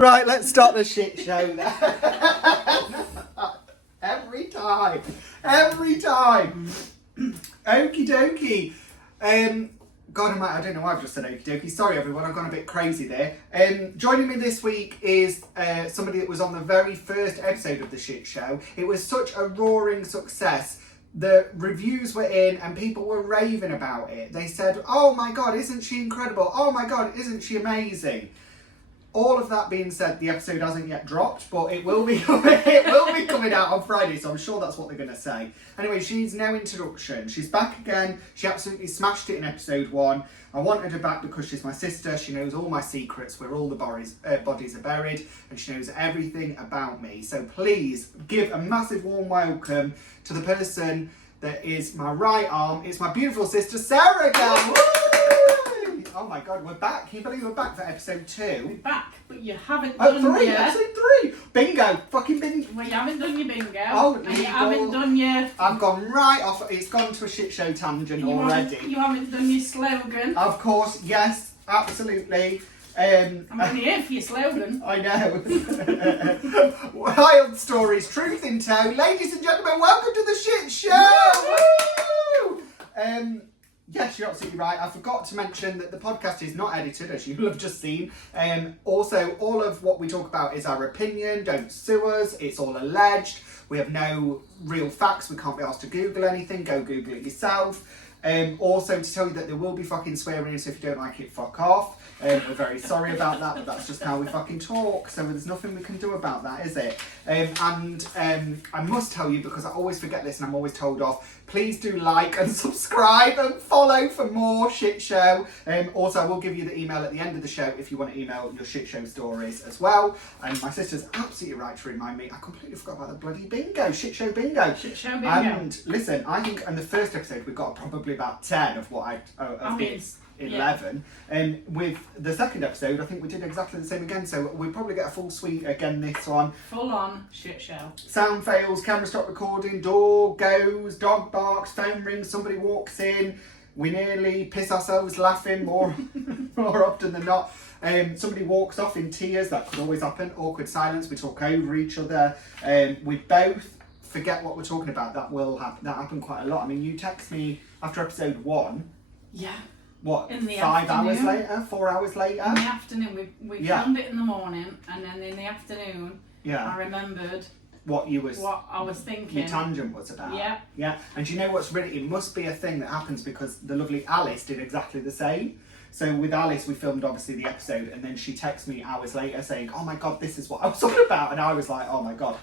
Right, let's start the shit show then. Every time. Okie dokie. God almighty, I don't know why I've just said okie dokie. Sorry everyone, I've gone a bit crazy there. Joining me this week is somebody that was on the very first episode of the shit show. It was such a roaring success. The reviews were in and people were raving about it. They said, oh my God, isn't she incredible? Oh my God, isn't she amazing? All of that being said, the episode hasn't yet dropped, but it will be coming out on Friday, so I'm sure that's what they're going to say. Anyway, she needs no introduction. She's back again. She absolutely smashed it in episode 1. I wanted her back because she's my sister. She knows all my secrets, where all the bodies are buried, and she knows everything about me. So please give a massive warm welcome to the person that is my right arm. It's my beautiful sister, Sarah again. Woo! Oh my God, we're back. Can you believe we're back for episode 2? We're back, but you haven't done your... Episode 3! Bingo! Fucking bingo! Well, you haven't done your bingo. Oh, and you haven't done your... I've gone right off. It's gone to a shit show tangent already. You haven't done your slogan. Of course, yes, absolutely. I'm only here for your slogan. I know. Wild stories, truth in tow. Ladies and gentlemen, welcome to the shit show! Woo! Yes, you're absolutely right. I forgot to mention that the podcast is not edited, as you'll have just seen. Also, all of what we talk about is our opinion. Don't sue us. It's all alleged. We have no real facts. We can't be asked to Google anything. Go Google it yourself. Also, to tell you that there will be fucking swearing, so if you don't like it, fuck off. We're very sorry about that, but that's just how we fucking talk, so there's nothing we can do about that, is it? I must tell you, because I always forget this and I'm always told off, please do like and subscribe and follow for more shit show. Also, I will give you the email at the end of the show if you want to email your shit show stories as well. And my sister's absolutely right to remind me, I completely forgot about the bloody bingo, shit show bingo. Shit show bingo. And listen, I think in the first episode we got probably about 10 of what I did. 11, and with the second episode I think we did exactly the same again, so we'll probably get a full suite again this one. Full on shit show. Sound fails, camera stop recording, door goes, dog barks, phone rings, somebody walks in, we nearly piss ourselves laughing more often than not. Somebody walks off in tears, that could always happen. Awkward silence, we talk over each other, we both forget what we're talking about. That will happen. That happened quite a lot. I mean, you text me after episode 1. Yeah. What, in the 5 afternoon. hours later? 4 hours later? In the afternoon. We filmed it in the morning, and then in the afternoon, I remembered what I was thinking. Your tangent was about. Yeah. Yeah. And do you know what's really, it must be a thing that happens because the lovely Alice did exactly the same. So with Alice, we filmed obviously the episode, and then she texted me hours later saying, oh my God, this is what I was talking about. And I was like, oh my God.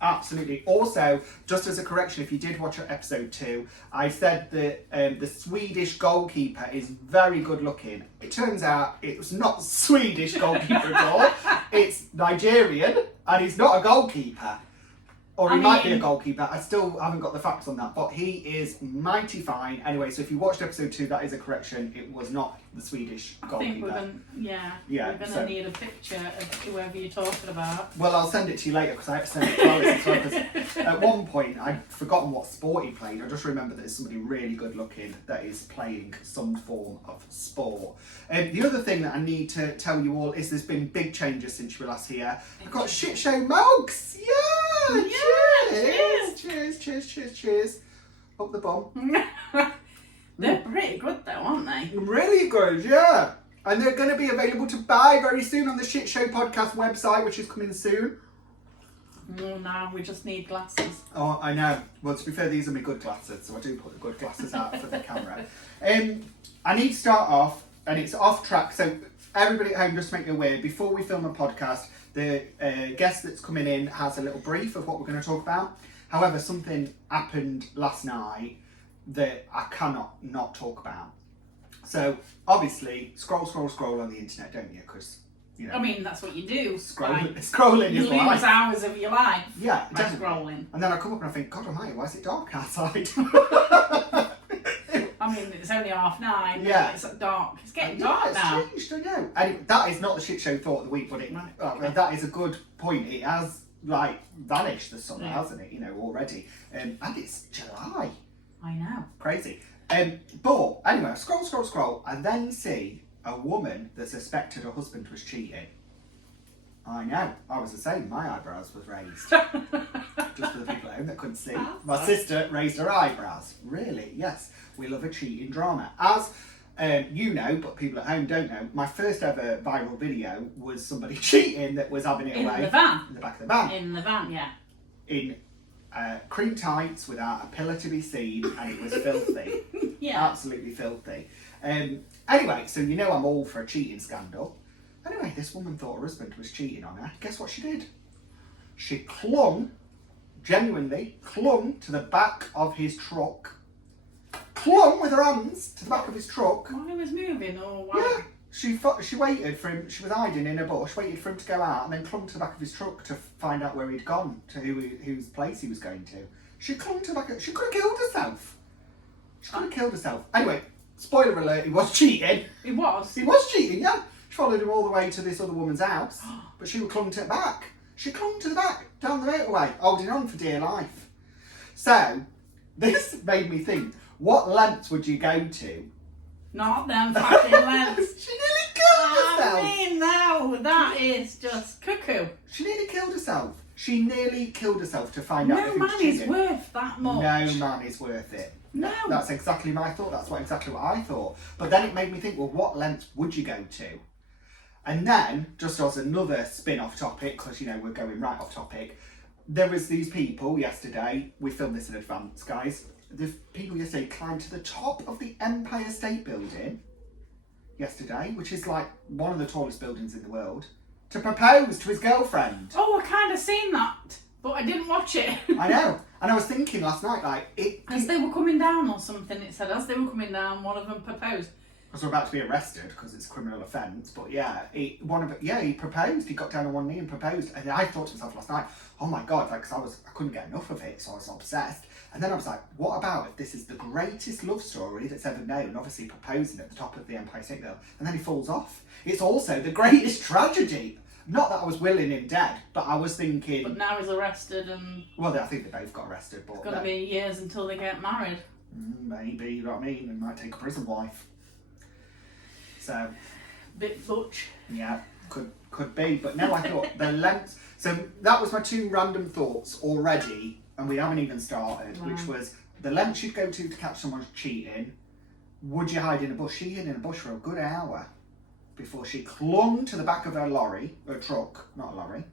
Absolutely. Also, just as a correction, if you did watch episode 2, I said that the Swedish goalkeeper is very good looking. It turns out it was not Swedish goalkeeper at all. It's Nigerian, and he's not a goalkeeper. Or he might be a goalkeeper. I still haven't got the facts on that, but he is mighty fine. Anyway, so if you watched episode 2, that is a correction. It was not the Swedish goalkeeper. I think we're going to need a picture of whoever you're talking about. Well, I'll send it to you later because I have to send it to Alice as well. Because at one point, I'd forgotten what sport he played. I just remember that it's somebody really good looking that is playing some form of sport. The other thing that I need to tell you all is there's been big changes since you were last here. I've got shit show mugs. Yeah! Cheers. Up the bum. They're pretty good though, aren't they? Really good, yeah. And they're going to be available to buy very soon on the Shit Show Podcast website, which is coming soon. No, we just need glasses. Oh, I know. Well, to be fair, these are my good glasses, so I do put the good glasses out for the camera. I need to start off, and it's off track, so everybody at home, just to make you aware, before we film a podcast, the guest that's coming in has a little brief of what we're going to talk about. However, something happened last night that I cannot not talk about. So, obviously, scroll on the internet, don't you? Because, you know. I mean, that's what you do. Scrolling is you life. lose hours of your life. Yeah, by scrolling. And then I come up and I think, God almighty, why is it dark outside? I mean, it's only 9:30. Yeah. It's dark. It's getting dark now. It's changed, I know. Anyway, that is not the shit show thought of the week, but that is a good point. It has, vanished the summer, hasn't it? You know, already. And it's July. I know. Crazy. But, anyway, I scroll, and then see a woman that suspected her husband was cheating. I know. I was the same. My eyebrows was raised. Just for the people at home that couldn't see. My sister raised her eyebrows. Really? Yes. We love a cheating drama. As you know, but people at home don't know, my first ever viral video was somebody cheating that was having it away. In the van. In the back of the van. In the van, yeah. In cream tights without a pillar to be seen, and it was filthy. Yeah. Absolutely filthy. Anyway, so you know I'm all for a cheating scandal. Anyway, this woman thought her husband was cheating on her. Guess what she did? She genuinely clung to the back of his truck. Clung with her hands to the back of his truck. While he was moving, or why? Yeah. She waited for him. She was hiding in a bush, waited for him to go out, and then clung to the back of his truck to find out where he'd gone, to whose place he was going to. She clung to the back. She could have killed herself. She could have killed herself. Anyway, spoiler alert: he was cheating. He was. He was cheating. Yeah. She followed him all the way to this other woman's house, but she clung to the back. She clung to the back down the motorway, holding on for dear life. So this made me think: what lengths would you go to? Not them fucking lengths. She nearly killed herself. I mean, no, that is just cuckoo. She nearly killed herself. She nearly killed herself to find out if No he was man cheating. is worth that much. No man is worth it. No. That's exactly my thought. That's exactly what I thought. But then it made me think, well, what lengths would you go to? And then, just as another spin-off topic, because, you know, we're going right off topic, there was these people yesterday, we filmed this in advance, guys. The people yesterday climbed to the top of the Empire State Building yesterday, which is like one of the tallest buildings in the world, to propose to his girlfriend. Oh, I kind of seen that, but I didn't watch it. I know. And I was thinking last night, like, as they were coming down or something, it said, as they were coming down, one of them proposed. Because we're about to be arrested because it's a criminal offence, but yeah, he proposed. He got down on one knee and proposed, and I thought to myself last night, oh my god, like, because I couldn't get enough of it, so I was obsessed. And then I was like, what about if this is the greatest love story that's ever known? Obviously proposing at the top of the Empire State Building, and then he falls off. It's also the greatest tragedy. Not that I was willing him dead, but I was thinking. But now he's arrested, and well, I think they both got arrested. But it's going to be years until they get married. Maybe, you know what I mean? They might take a prison wife. So, bit butch. Yeah, could be. But no, I thought the length. So that was my two random thoughts already, and we haven't even started. Wow. Which was the length you'd go to catch someone cheating. Would you hide in a bush? She hid in a bush for a good hour before she clung to the back of her truck, not a lorry.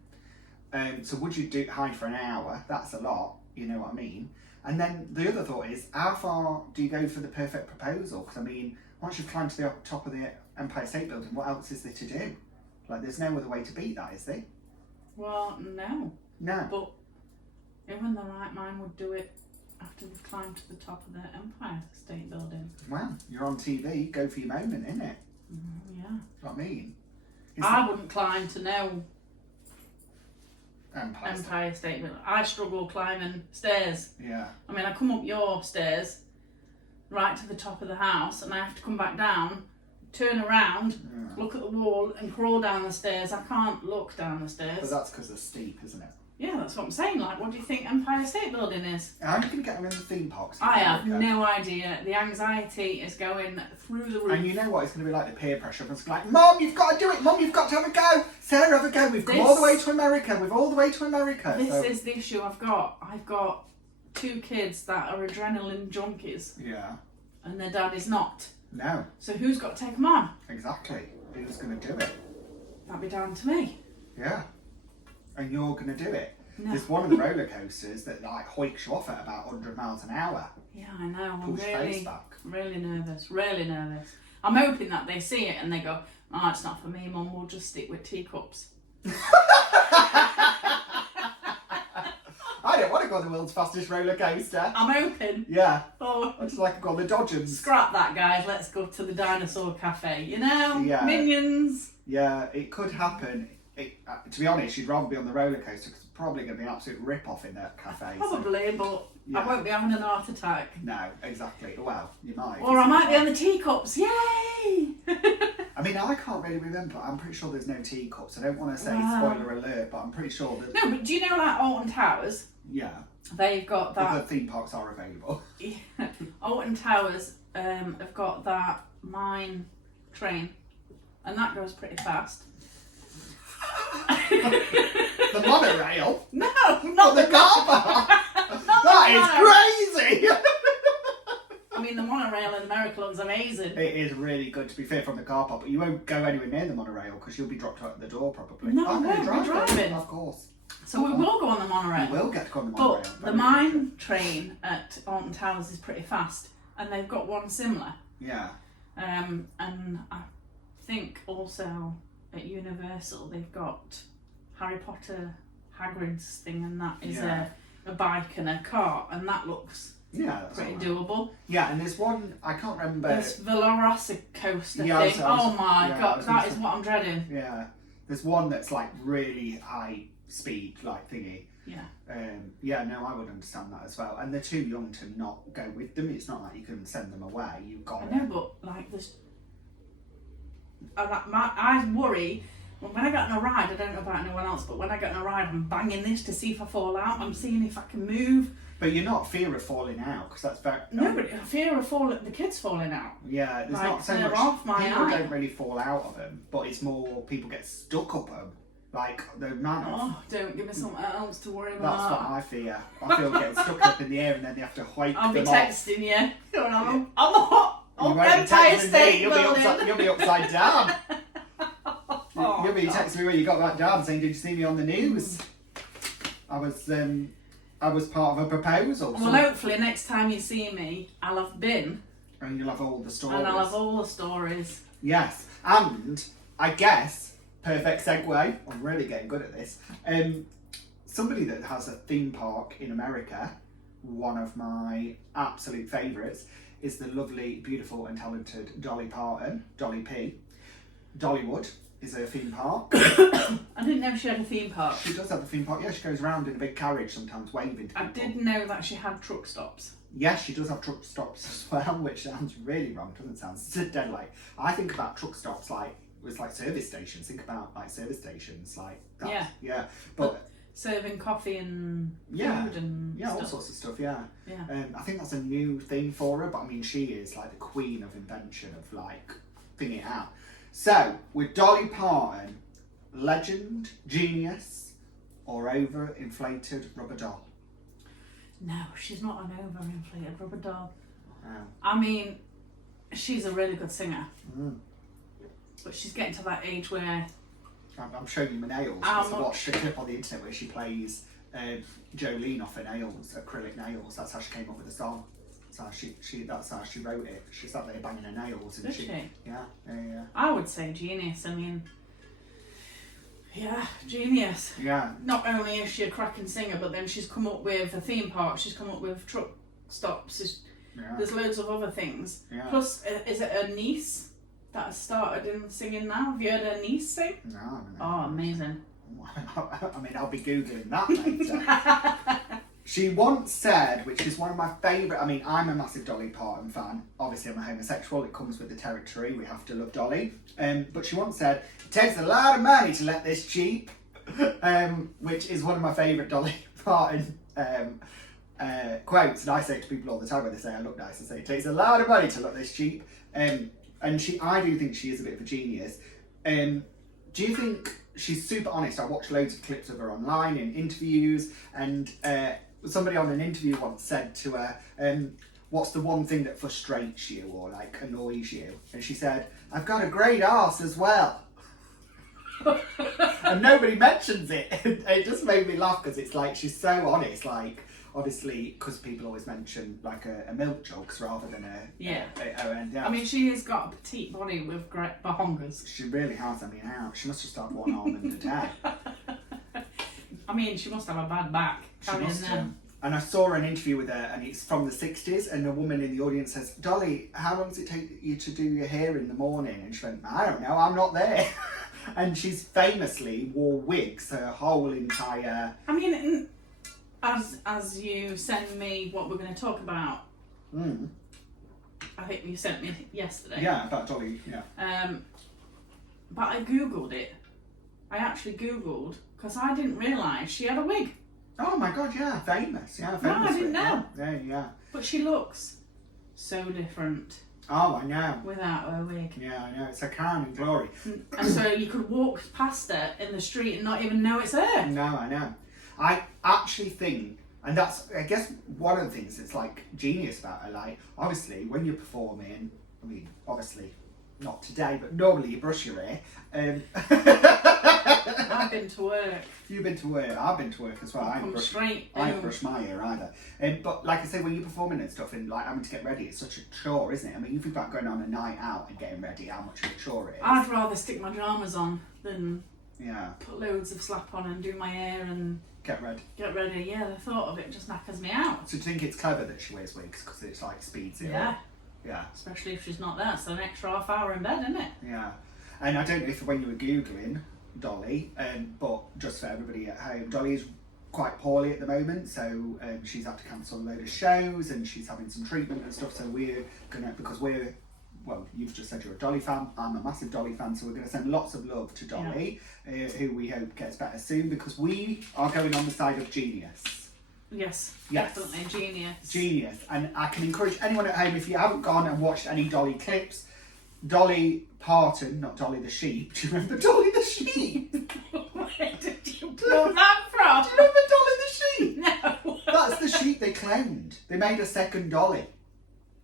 So would you hide for an hour? That's a lot. You know what I mean? And then the other thought is, how far do you go for the perfect proposal? Because I mean, once you've climbed to the top of the Empire State Building, what else is there to do? Like, there's no other way to beat that, is there? Well, no. No. But even the right mind would do it after they've climbed to the top of the Empire State Building. Well, you're on TV, go for your moment, innit? Yeah. That's what I mean. I wouldn't climb to no Empire State Building. I struggle climbing stairs. Yeah. I mean, I come up your stairs right to the top of the house, and I have to come back down, turn around, look at the wall, and crawl down the stairs. I can't look down the stairs. But that's because they're steep, isn't it? Yeah, that's what I'm saying. Like, what do you think Empire State Building is? How are you going to get them in the theme parks? I have no idea. The anxiety is going through the roof. And you know what? It's going to be like the peer pressure. It's like, Mom, you've got to do it. Mom, you've got to have a go. Sarah, have a go. We've come all the way to America. We're all the way to America. This is the issue I've got. I've got two kids that are adrenaline junkies. Yeah. And their dad is not. No. So who's got to take them on? Exactly. Who's going to do it? That'd be down to me. Yeah. And you're going to do it. No. There's one of the roller coasters that like hoiks you off at about 100 miles an hour. Yeah, I know. I'm Push face back. Really nervous. Really nervous. I'm hoping that they see it and they go, oh, it's not for me, Mum. We'll just stick with teacups. I don't want to go on the world's fastest roller coaster. I'm hoping. Yeah. Oh. I just like to go on the Dodgems. Scrap that, guys. Let's go to the dinosaur cafe. You know? Yeah. Minions. Yeah, it could happen. To be honest, you'd rather be on the roller coaster because it's probably going to be an absolute rip-off in that cafe. Probably, so. But Yeah. I won't be having an heart attack. No, exactly. Well, you might. Or I might be on the teacups. Yay! I mean, I can't really remember. I'm pretty sure there's no teacups. I don't want to say spoiler alert, but I'm pretty sure that... No, but do you know, like, Alton Towers? Yeah. They've got that... Other theme parks are available. Yeah. Alton Towers have got that mine train, and that goes pretty fast. The monorail? No, Not not the car park. That is crazy. I mean, the monorail in America looks amazing. It is really good, to be fair, from the car park, but you won't go anywhere near the monorail because you'll be dropped out at the door probably. No, Oh, we won't, we're driving. Of course. So we will go on the monorail. We will get to go on the monorail. But the mine train at Alton Towers is pretty fast, and they've got one similar. Yeah. And I think also at Universal they've got Harry Potter Hagrid's thing, and that is a bike and a cart, and that looks that's pretty right. doable. Yeah, and there's one, I can't remember. There's Velocicoaster Yeah, thing. I was- Oh my yeah, I god, was that gonna is say- what I'm dreading. Yeah. There's one that's like really high speed, like thingy. Yeah. No, I would understand that as well. And they're too young to not go with them. It's not like you can send them away. You've got I know, but like there's, I worry when I get on a ride. I don't know about anyone else, but when I get on a ride, I'm banging this to see if I fall out. I'm seeing if I can move. But you're not fear of falling out because that's very. No, but I fear of the kids falling out. Yeah, there's Like, not so they're much. off my People eye. don't really fall out of them, but it's more people get stuck up them. Like the amount of. Oh, don't give me something else to worry That's about. what I fear. I feel getting stuck up in the air and then they have to hike I'll be them off. texting you. I'm not. You won't be Empire texting State me. Building. You'll be upside down. Oh, You'll be God. texting me when you got back down saying, "Did you see me on the news?" I was part of a proposal. Well, hopefully next time you see me, I'll have been, And you'll have all the stories. and I'll have all the stories. Yes, and I guess perfect segue. I'm really getting good at this. Somebody that has a theme park in America, one of my absolute favourites, is the lovely, beautiful, and talented Dolly Parton, Dolly P. Dollywood is her theme park. I didn't know she had a theme park. She does have a theme park. Yeah, she goes around in a big carriage sometimes waving to people. I didn't know that she had truck stops. Yes, she does have truck stops as well, which sounds really wrong. Doesn't sound so dead like. I think about truck stops like it's like service stations. Think about like service stations like that. Yeah. But Serving coffee and Yeah. food and yeah, all stuff. sorts of stuff. Yeah. Yeah. I think that's a new thing for her. But I mean, she is like the queen of invention of like figuring it out. So with Dolly Parton, legend, genius, or overinflated rubber doll. No, she's not an overinflated rubber doll. Wow. I mean, she's a really good singer, Mm. but she's getting to that age where I'm showing you my nails How because I much? watched a clip on the internet where she plays Jolene off her nails, acrylic nails. That's how she came up with the song. That's how she wrote it. She sat there banging her nails, and Did she? Yeah. I would say genius. I mean, yeah, genius. Yeah. Not only is she a cracking singer, but then she's come up with a theme park. She's come up with truck stops. Yeah. There's loads of other things. Yeah. Plus, is it her niece that has started in singing now? Have you heard her niece sing? No, I mean, Oh, amazing. I mean, I'll be googling that later. She once said, which is one of my favourite. I mean, I'm a massive Dolly Parton fan. Obviously, I'm a homosexual. It comes with the territory. We have to love Dolly. But she once said, "It takes a lot of money to let this cheap," which is one of my favourite Dolly Parton quotes. And I say it to people all the time when they say I look nice. I say, "It takes a lot of money to look this cheap." And I do think she is a bit of a genius. Do you think she's super honest? I watched loads of clips of her online in interviews, and somebody on an interview once said to her, "What's the one thing that frustrates you or like annoys you?" And she said, "I've got a great arse as well." And nobody mentions it. It just made me laugh because it's like she's so honest. Like obviously, because people always mention like a milk jugs rather than Yeah. and I mean, she has got a petite body with great bahongas. she really has. I mean, how she must just have one arm and a head. I mean, she must have a bad back. She carrying must them. have. And I saw an interview with her, and it's from the 60s, and a woman in the audience says, "Dolly, how long does it take you to do your hair in the morning?" And she went, "I don't know, I'm not there." And she's famously wore wigs her whole entire... I mean, as you send me what we're going to talk about, I think you sent me yesterday. Yeah, about Dolly, yeah. But I googled it. I actually googled because I didn't realise she had a wig. Oh my god, yeah, famous. Yeah, famous. No, I didn't wig, know. Yeah, yeah. But she looks so different. Oh, I know. without her wig. Yeah, I know. It's her crown and glory. And so you could walk past her in the street and not even know it's her. No, I know. I actually think, and that's, I guess, one of the things that's like genius about her. Like, obviously, when you're performing, I mean, obviously, not today, but normally you brush your hair. I've been to work. You've been to work. I've been to work as well. I ain't brushed my hair either. But like I say, when you're performing and stuff and like having to get ready, it's such a chore, isn't it? I mean, you think about going on a night out and getting ready, how much of a chore it is. I'd rather stick my pyjamas on than Yeah. put loads of slap on and do my hair and Get ready. Yeah, the thought of it just knackers me out. So do you think it's clever that she wears wigs because it's like speeds it Yeah. up? Yeah. Especially if she's not there. It's an extra half hour in bed, isn't it? Yeah. And I don't know if when you were Googling Dolly, but just for everybody at home, Dolly is quite poorly at the moment, so she's had to cancel a load of shows and she's having some treatment and stuff, so we're gonna, because we're, well, you've just said you're a Dolly fan, I'm a massive Dolly fan, so we're going to send lots of love to Dolly, who we hope gets better soon, because we are going on the side of genius. Yes, definitely genius. And I can encourage anyone at home, if you haven't gone and watched any Dolly clips, Dolly Parton, not Dolly the sheep. Do you remember Dolly the sheep? Where did you pull that from? Do you remember Dolly the sheep? No. That's the sheep they cloned. They made a second Dolly.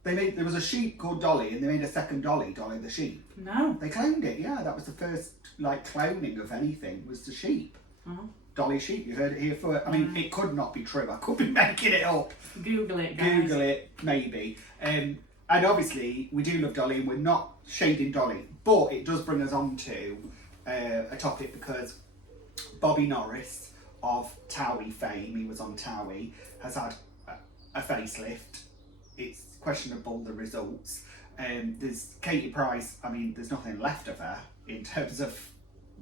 There was a sheep called Dolly, and they made a second Dolly, Dolly the sheep. No. They cloned it. Yeah, that was the first cloning of anything. Was the sheep. Oh. Dolly sheep. You heard it here first. I mean, it could not be true. I could be making it up. Google it, guys. Google it, maybe. And obviously, we do love Dolly, and we're not shading Dolly, but it does bring us on to a topic, because Bobby Norris of Towie fame, he was on Towie, has had a facelift. It's questionable, the results. There's Katie Price. I mean, there's nothing left of her in terms of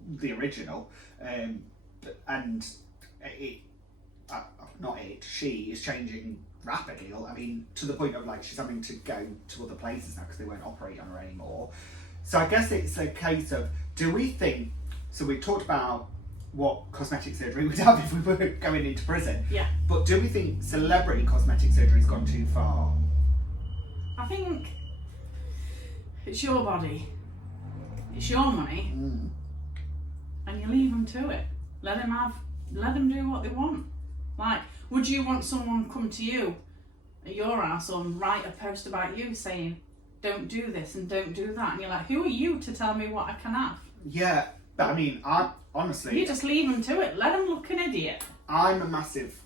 the original, she is changing rapidly. I mean, to the point of she's having to go to other places now because they won't operate on her anymore. So I guess it's a case of, do we think, so we talked about what cosmetic surgery we'd have if we were going into prison. Yeah. But do we think celebrity cosmetic surgery has gone too far? I think it's your body, it's your money, and you leave them to it. Let them do what they want. Like, would you want someone come to you at your house and write a post about you saying, don't do this and don't do that? And you're like, who are you to tell me what I can have? Yeah, but I mean, honestly... You just leave them to it. Let them look an idiot. I'm a massive...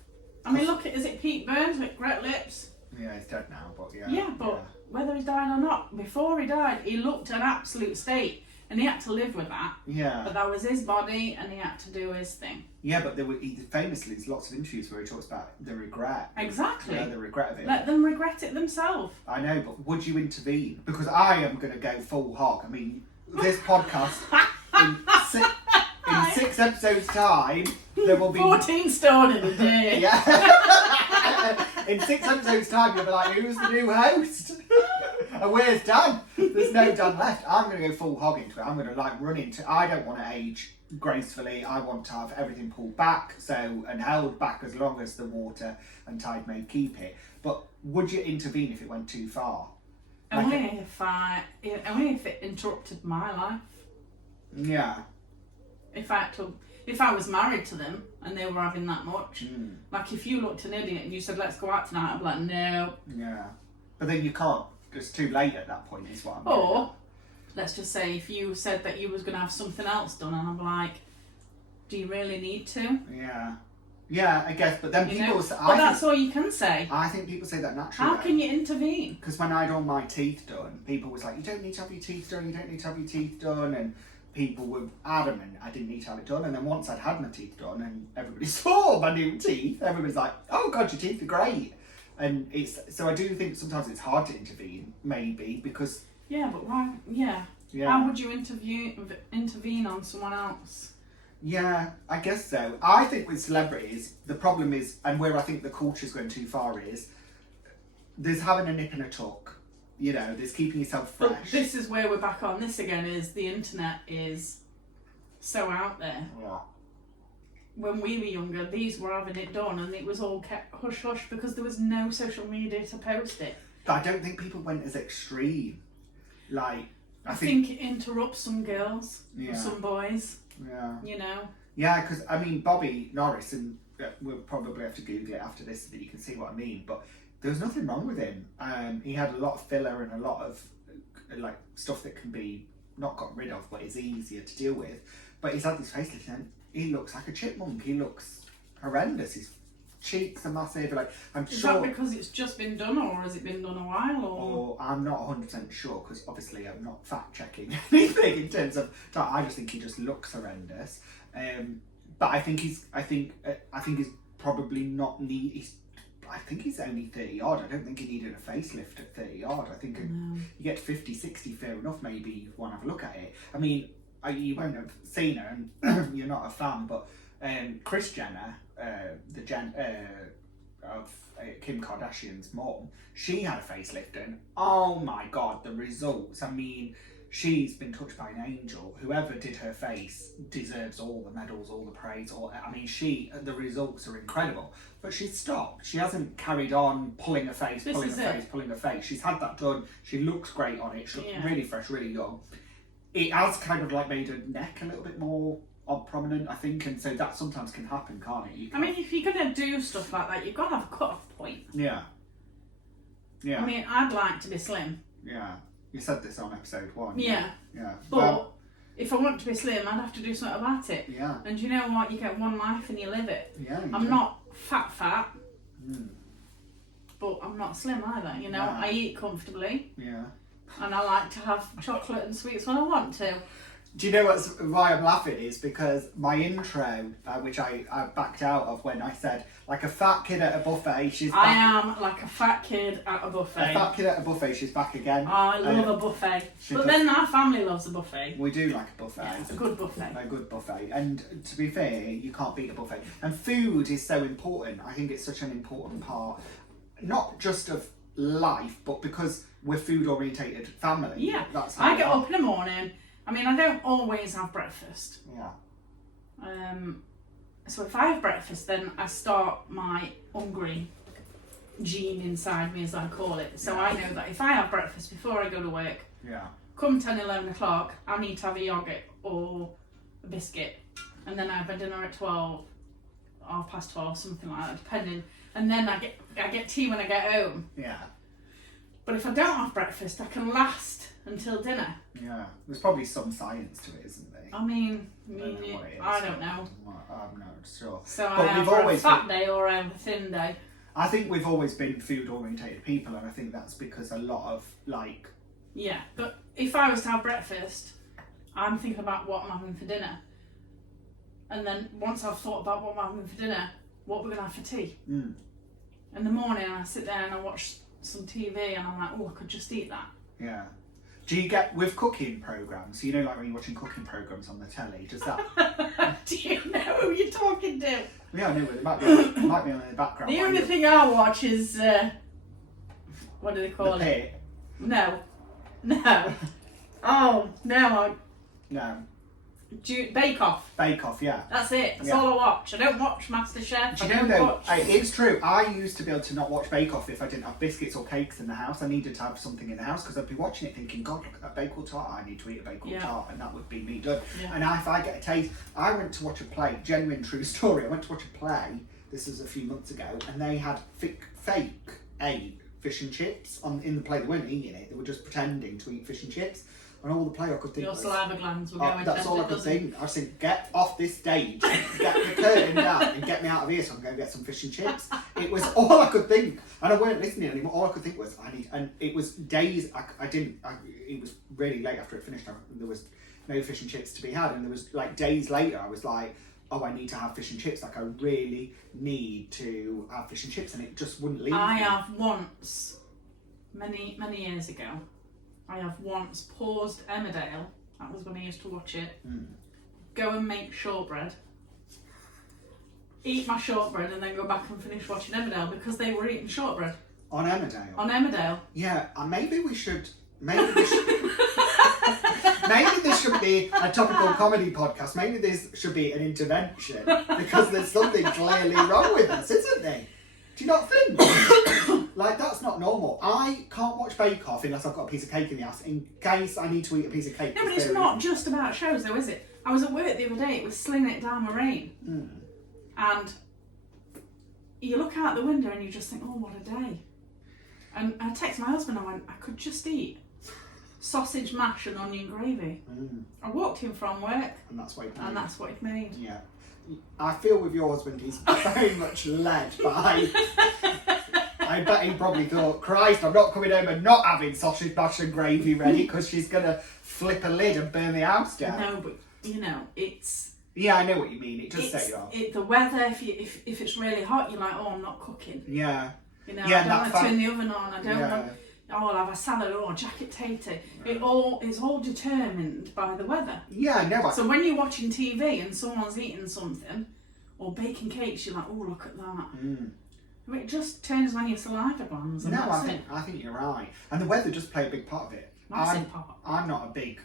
I mean, look, is it Pete Burns with great lips? Yeah, he's dead now, but yeah. Yeah, but whether he died or not, before he died, he looked an absolute state. And he had to live with that. Yeah. But that was his body, and he had to do his thing. Yeah, but he famously, there's lots of interviews where he talks about the regret. Exactly. Yeah, the regret of it. Let them regret it themselves. I know, but would you intervene? Because I am going to go full hog. I mean, this podcast, in 6 episodes' time, there will be... 14 stone in a day. Yeah. In 6 episodes' time, you'll be like, who's the new host? And where's Dan? There's no Dan left. I'm going to go full hog into it. I'm going to run into... I don't want to age gracefully. I want to have everything pulled back and held back as long as the water and tide may keep it. But would you intervene if it went too far? Only if it interrupted my life. Yeah. If I was married to them and they were having that much. Like, if you looked an idiot and you said, let's go out tonight, I'd be like, no. Yeah. But then you can't. It's too late at that point, is what I'm Or, getting at. let's just say, if you said that you was going to have something else done, and I'm like, do you really need to? Yeah. Yeah, I guess, but then people say... But that's all you can say. I think people say that naturally. How can you intervene? Because when I had all my teeth done, people was like, you don't need to have your teeth done, you don't need to have your teeth done, and people were adamant I didn't need to have it done, and then once I'd had my teeth done and everybody saw my new teeth, everybody's like, oh God, your teeth are great. And so I do think sometimes it's hard to intervene, maybe, because... Yeah, but why? Yeah. How would you intervene on someone else? Yeah, I guess so. I think with celebrities, the problem is, and where I think the culture's going too far is, there's having a nip and a tuck. You know, there's keeping yourself fresh. But this is where we're back on this again, is the internet is so out there. Yeah. When we were younger, these were having it done and it was all kept hush-hush because there was no social media to post it. But I don't think people went as extreme. Like, I think it interrupts some girls, Yeah. or some boys, Yeah. you know. Yeah, because, I mean, Bobby Norris, and we'll probably have to Google it after this so that you can see what I mean, but there was nothing wrong with him. He had a lot of filler and a lot of, like, stuff that can be not got rid of, but is easier to deal with. But he's had this facelift and he looks like a chipmunk. He looks horrendous. His cheeks are massive. Like, Is that because it's just been done, or has it been done a while? Or I'm not 100% sure, because obviously I'm not fact checking anything in terms of. I just think he just looks horrendous. But I think he's probably not need. I think he's only 30 odd. I don't think he needed a facelift at 30 odd. I think you get 50, 60, fair enough. Maybe you want to have a look at it. I mean, you won't have seen her, and you're not a fan, but Kris Jenner, of Kim Kardashian's mom, she had a facelift, and oh my god, the results. I mean, she's been touched by an angel. Whoever did her face deserves all the medals, all the praise. The results are incredible. But she's stopped. She hasn't carried on pulling her face. She's had that done. She looks great on it. She looks really fresh, really young. It has kind of like made her neck a little bit more prominent, I think, and so that sometimes can happen, can't it? I mean, if you're going to do stuff like that, you've got to have a cut-off point. Yeah. I mean, I'd like to be slim. Yeah. You said this on episode 1. Yeah. Yeah. But if I want to be slim, I'd have to do something about it. Yeah. And you know what? You get one life and you live it. Yeah. I'm not fat, but I'm not slim either. You know, I eat comfortably. Yeah. And I like to have chocolate and sweets when I want to. Do you know why I'm laughing is because my intro, which I backed out of when I said, like a fat kid at a buffet, she's back. I am like a fat kid at a buffet. A fat kid at a buffet, she's back again. I love a buffet. But then our family loves a buffet. We do like a buffet. Yeah, it's a good buffet. A good buffet. And to be fair, you can't beat a buffet. And food is so important. I think it's such an important part, not just of life, but because we're food-orientated family. Yeah. That's how I get up in the morning. I mean, I don't always have breakfast. Yeah. So if I have breakfast, then I start my hungry gene inside me, as I call it. So I know that if I have breakfast before I go to work, come 10, 11 o'clock, I need to have a yoghurt or a biscuit. And then I have my dinner at 12, 12:30, something like that, depending. And then I get tea when I get home. Yeah. But if I don't have breakfast, I can last until dinner. Yeah. There's probably some science to it, isn't there? I mean, I don't know. I'm not sure. So I have a fat day or I have a thin day. I think we've always been food-orientated people, and I think that's because a lot of, like... Yeah, but if I was to have breakfast, I'm thinking about what I'm having for dinner. And then once I've thought about what I'm having for dinner, what we're going to have for tea. In the morning, I sit there and I watch some TV and I'm like, oh, I could just eat that. Yeah. Do you get, with cooking programmes, you know, like when you're watching cooking programmes on the telly, does that... Do you know who you're talking to? Yeah, I know, but it might be on in the background. The only thing I watch is, what do they call The it? Pit. No. Oh, no. No. Bake Off. Bake Off, yeah. That's it. That's all I watch. I don't watch MasterChef. Do you know though, it's true. I used to be able to not watch Bake Off if I didn't have biscuits or cakes in the house. I needed to have something in the house because I'd be watching it thinking, God, look at that bakewell tart. I need to eat a bakewell tart, and that would be me done. Yeah. And if I get a taste, I went to watch a play, genuine true story. I went to watch a play, this was a few months ago, and they had fake fish and chips in the play. They weren't eating it, they were just pretending to eat fish and chips. And all the play I could think your was... saliva glands were going... That's all I could think. I was thinking, get off this stage, get the curtain down and get me out of here so I can go get some fish and chips. It was all I could think. And I weren't listening anymore. All I could think was, and it was days, it was really late after it finished. There was no fish and chips to be had. And there was like days later, I was like, oh, I need to have fish and chips. Like I really need to have fish and chips. And it just wouldn't leave me. I have once, many years ago, I have once paused Emmerdale, that was when I used to watch it, go and make shortbread, eat my shortbread and then go back and finish watching Emmerdale because they were eating shortbread. On Emmerdale? On Emmerdale. Yeah, maybe this should maybe this should be a topical comedy podcast. Maybe this should be an intervention because there's something clearly wrong with us, isn't there? Do you not think? Like, that's not normal. I can't watch Bake Off unless I've got a piece of cake in the ass, in case I need to eat a piece of cake. No, but it's not just about shows, though, is it? I was at work the other day, it was slinging it down the rain. And you look out the window and you just think, oh, what a day. And I texted my husband, I went, I could just eat sausage mash and onion gravy. I walked in from work. And that's what he'd made. Yeah. I feel with your husband, he's very much led by... I bet he probably thought, Christ, I'm not coming home and not having sausage mash and gravy ready because she's going to flip a lid and burn the house down. No, but, you know, it's... Yeah, I know what you mean. It does set you off. The weather, if it's really hot, you're like, oh, I'm not cooking. Yeah. You know, I don't want to turn the oven on. I don't want... Oh, I'll have a salad or a jacket tater. It's all determined by the weather. Yeah, no. So when you're watching TV and someone's eating something or baking cakes, you're like, oh, look at that. It just turns when your saliva glands. And I think you're right. And the weather does play a big part of it. Massive part. I'm not a big,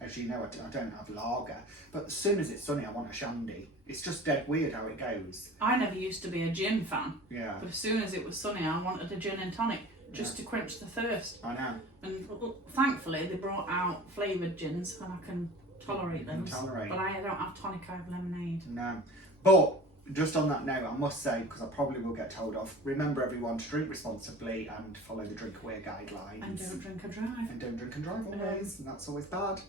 as you know, I don't have lager. But as soon as it's sunny, I want a shandy. It's just dead weird how it goes. I never used to be a gin fan. Yeah. But as soon as it was sunny, I wanted a gin and tonic. Just to quench the thirst. I know. And thankfully they brought out flavoured gins and I can tolerate them. But I don't have tonic, I have lemonade. No. But just on that note, I must say, because I probably will get told off, remember everyone to drink responsibly and follow the drink away guidelines. And don't drink and drive. And don't drink and drive always, and that's always bad.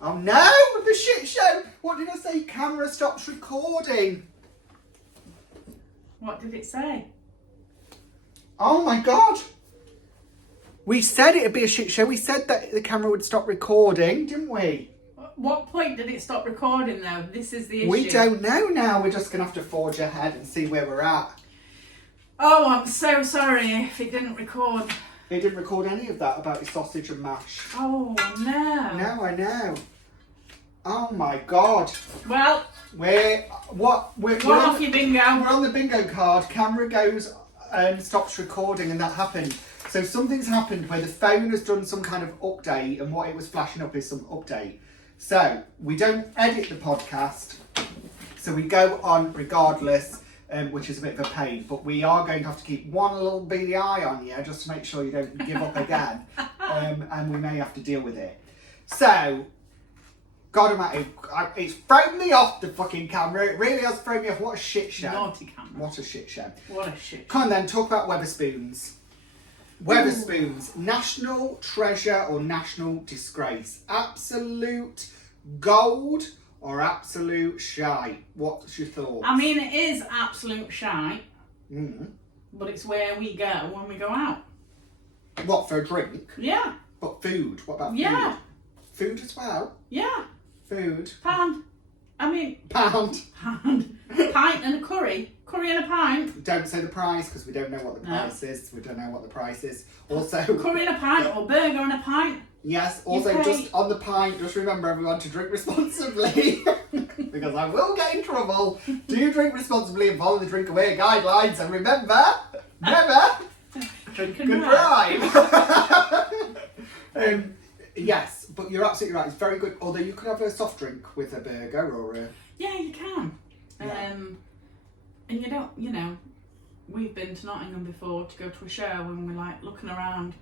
Oh no! The shit show! What did I say? Camera stops recording. What did it say? Oh my god! We said it'd be a shit show. We said that the camera would stop recording, didn't we? What point did it stop recording though? This is the issue. We don't know now. We're just going to have to forge ahead and see where we're at. Oh, I'm so sorry if it didn't record. It didn't record any of that about your sausage and mash. Oh no. No, I know. Oh my god. Well, we're off your bingo. We're on the bingo card. Camera goes and stops recording, and that happened. So something's happened where the phone has done some kind of update, and what it was flashing up is some update. So we don't edit the podcast, so we go on regardless, which is a bit of a pain. But we are going to have to keep one little beady eye on you just to make sure you don't give up again, and we may have to deal with it. So, God almighty, it's thrown me off the fucking camera. It really has thrown me off. What a shit show. Naughty camera. What a shit show. What a shit show. Come on then, talk about Weatherspoons. Weatherspoons, national treasure or national disgrace? Absolute gold or absolute shite? What's your thoughts? I mean, it is absolute shite, but it's where we go when we go out. What, for a drink? Yeah. But food? What about food? Yeah. Food as well? Yeah. Food? Pound. I mean... Pound. Pint and a curry. Curry and a pint. Don't say the price because we don't know what the price is. We don't know what the price is. Also... Curry and a pint or burger and a pint. Yes, also just on the pint, just remember everyone to drink responsibly. Because I will get in trouble. Do drink responsibly and follow the drink away guidelines. And remember, never drink and drive. Yes, but you're absolutely right. It's very good. Although you could have a soft drink with a burger or a... Yeah, you can. Yeah. And you don't, you know, we've been to Nottingham before to go to a show and we're like looking around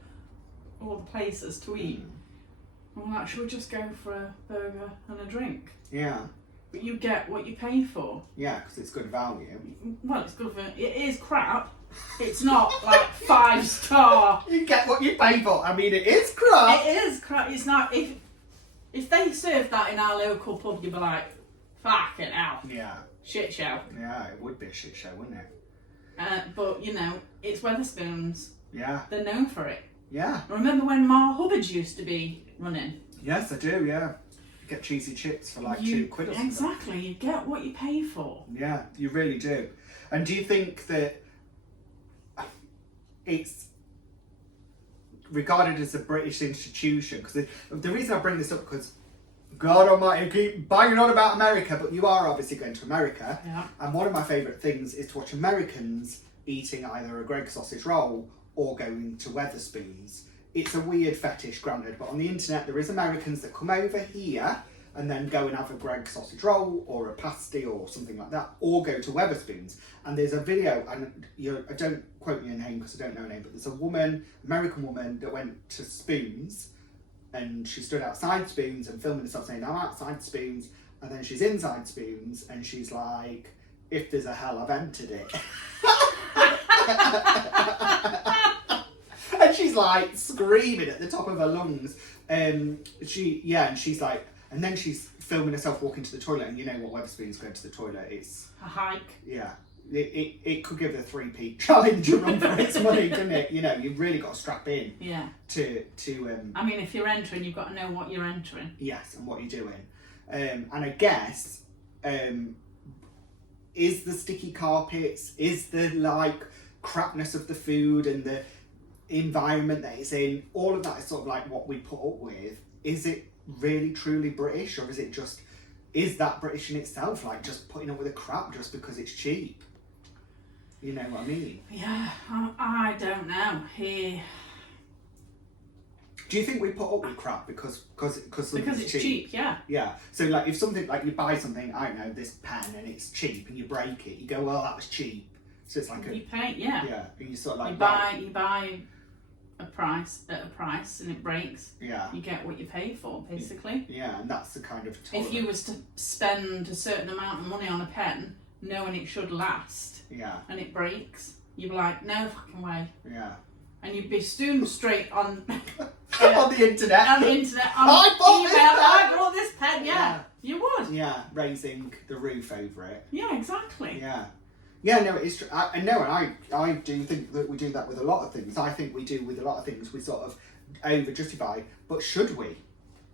all the places to eat. And we're like, should we just go for a burger and a drink? Yeah. But you get what you pay for. Yeah, because it's good value. Well, it's good for... It is crap. It's not like 5-star. You get what you pay for. I mean, it is crap. It is crap. It's not... If they served that in our local pub, you'd be like, fucking hell. Yeah. Shit show. Yeah, it would be a shit show, wouldn't it? But, you know, it's Weatherspoons. Yeah. They're known for it. Yeah. Remember when Mar Hubbard's used to be running? Yes, I do, yeah. You get cheesy chips for like £2 or something. Exactly. You get what you pay for. Yeah, you really do. And do you think that it's regarded as a British institution? Because the reason I bring this up, because God almighty, I keep banging on about America, but you are obviously going to America. Yeah. And one of my favourite things is to watch Americans eating either a Greggs sausage roll or going to Weatherspoons. It's a weird fetish, granted, but on the internet there is Americans that come over here and then go and have a Greggs sausage roll or a pasty or something like that, or go to Wetherspoons. And there's a video, and I don't quote me her name because I don't know her name, but there's a woman, American woman, that went to Spoons, and she stood outside Spoons and filming herself saying, I'm outside Spoons, and then she's inside Spoons, and she's like, if there's a hell, I've entered it. And she's like screaming at the top of her lungs. And she's like, and then she's filming herself walking to the toilet, and you know what Wetherspoons going to the toilet, it's a hike. Yeah. It could give a 3p challenge a run for its money, couldn't it? You know, you've really got to strap in. Yeah. To I mean, if you're entering, you've got to know what you're entering. Yes, and what you're doing. And I guess, is the sticky carpets, is the like crapness of the food and the environment that it's in, all of that is sort of like what we put up with. Is it really truly British, or is that British in itself, like just putting up with the crap just because it's cheap? You know what I mean? Yeah, I don't know. Do you think we put up with crap because it's cheap? Yeah. Yeah. So like if something, like you buy something, I don't know, this pen, and it's cheap, and you break it, you go, well, that was cheap. So it's like you pay, yeah. Yeah, and you sort of like you buy a price at a price, and it breaks. Yeah. You get what you pay for, basically. Yeah, and that's the kind of tolerance. If you was to spend a certain amount of money on a pen, knowing it should last, and it breaks, you'd be like, no fucking way. Yeah. And you'd be stood straight on on the internet. On the internet, on I bought email. this pen. I bought this pen. Yeah, you would. Yeah, raising the roof over it. Yeah, exactly. Yeah. Yeah, no, it's true. I do think that we do that with a lot of things. I think we do with a lot of things. We sort of over justify, but should we?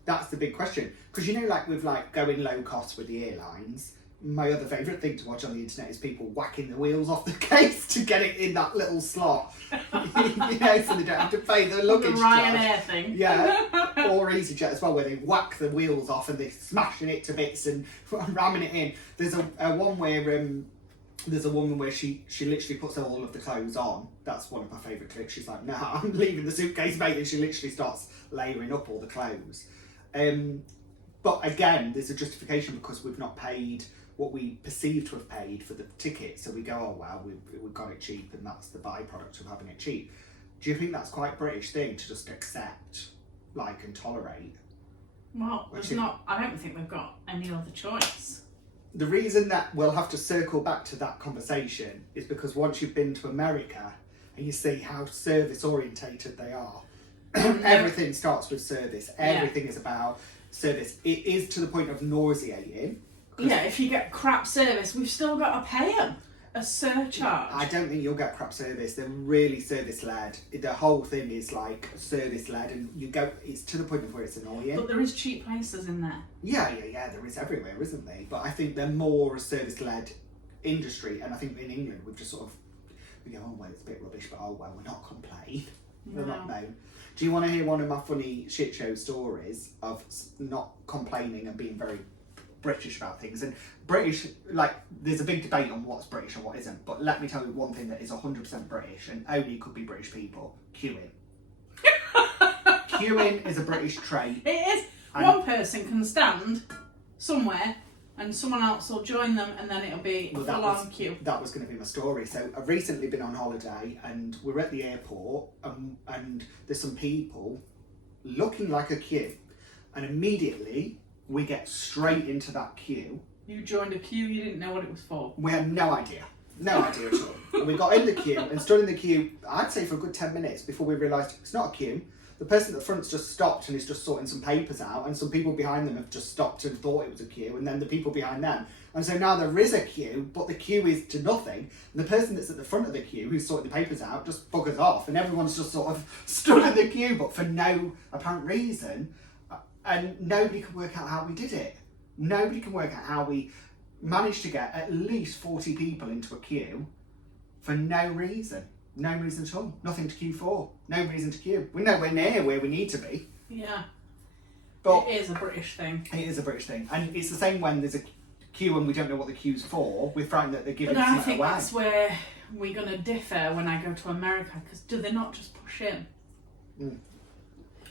That's the big question. Because you know, like with like going low cost with the airlines, my other favourite thing to watch on the internet is people whacking the wheels off the case to get it in that little slot. You know, so they don't have to pay the luggage the charge. Ryanair thing. Yeah, or EasyJet as well, where they whack the wheels off and they're smashing it to bits and ramming it in. There's a one where there's a woman where she literally puts all of the clothes on. That's one of my favourite clips. She's like, nah, I'm leaving the suitcase, mate, and she literally starts layering up all the clothes. But again, there's a justification because we've not paid what we perceive to have paid for the ticket. So we go, oh well, we got it cheap, and that's the byproduct of having it cheap. Do you think that's quite a British thing to just accept, like, and tolerate? Well, I don't think we've got any other choice. The reason that we'll have to circle back to that conversation is because once you've been to America and you see how service orientated they are, everything starts with service. Everything is about service. It is to the point of nauseating. Yeah, if you get crap service, we've still got to pay them a surcharge. I don't think you'll get crap service. They're really service led. The whole thing is like service led, and it's to the point of where it's annoying. But there is cheap places in there. Yeah, there is everywhere, isn't there? But I think they're more a service led industry, and I think in England we've just sort of, we go, oh well, it's a bit rubbish, but oh well, we're not complaining. We're not known. Do you want to hear one of my funny shit show stories of not complaining and being very British about things? And British, like, there's a big debate on what's British and what isn't, but let me tell you one thing that is 100% British and only could be British people: queuing. Queuing is a British trait. It is. One person can stand somewhere and someone else will join them, and then it'll be a full-on queue. That was going to be my story. So I've recently been on holiday and we're at the airport, and there's some people looking like a queue, and immediately we get straight into that queue. You joined a queue, you didn't know what it was for. We had no idea at all. And we got in the queue and stood in the queue, I'd say for a good 10 minutes before we realised it's not a queue. The person at the front's just stopped and is just sorting some papers out, and some people behind them have just stopped and thought it was a queue, and then the people behind them. And so now there is a queue, but the queue is to nothing. And the person that's at the front of the queue, who's sorting the papers out, just buggers off, and everyone's just sort of stood in the queue, but for no apparent reason. And nobody can work out how we did it. Nobody can work out how we managed to get at least 40 people into a queue for no reason. No reason at all. Nothing to queue for. No reason to queue. We're nowhere near where we need to be. Yeah. But it is a British thing. It is a British thing. And it's the same when there's a queue and we don't know what the queue's for. We're frightened that they're giving something away. But I think away. that's where we're going to differ when I go to America, because do they not just push in?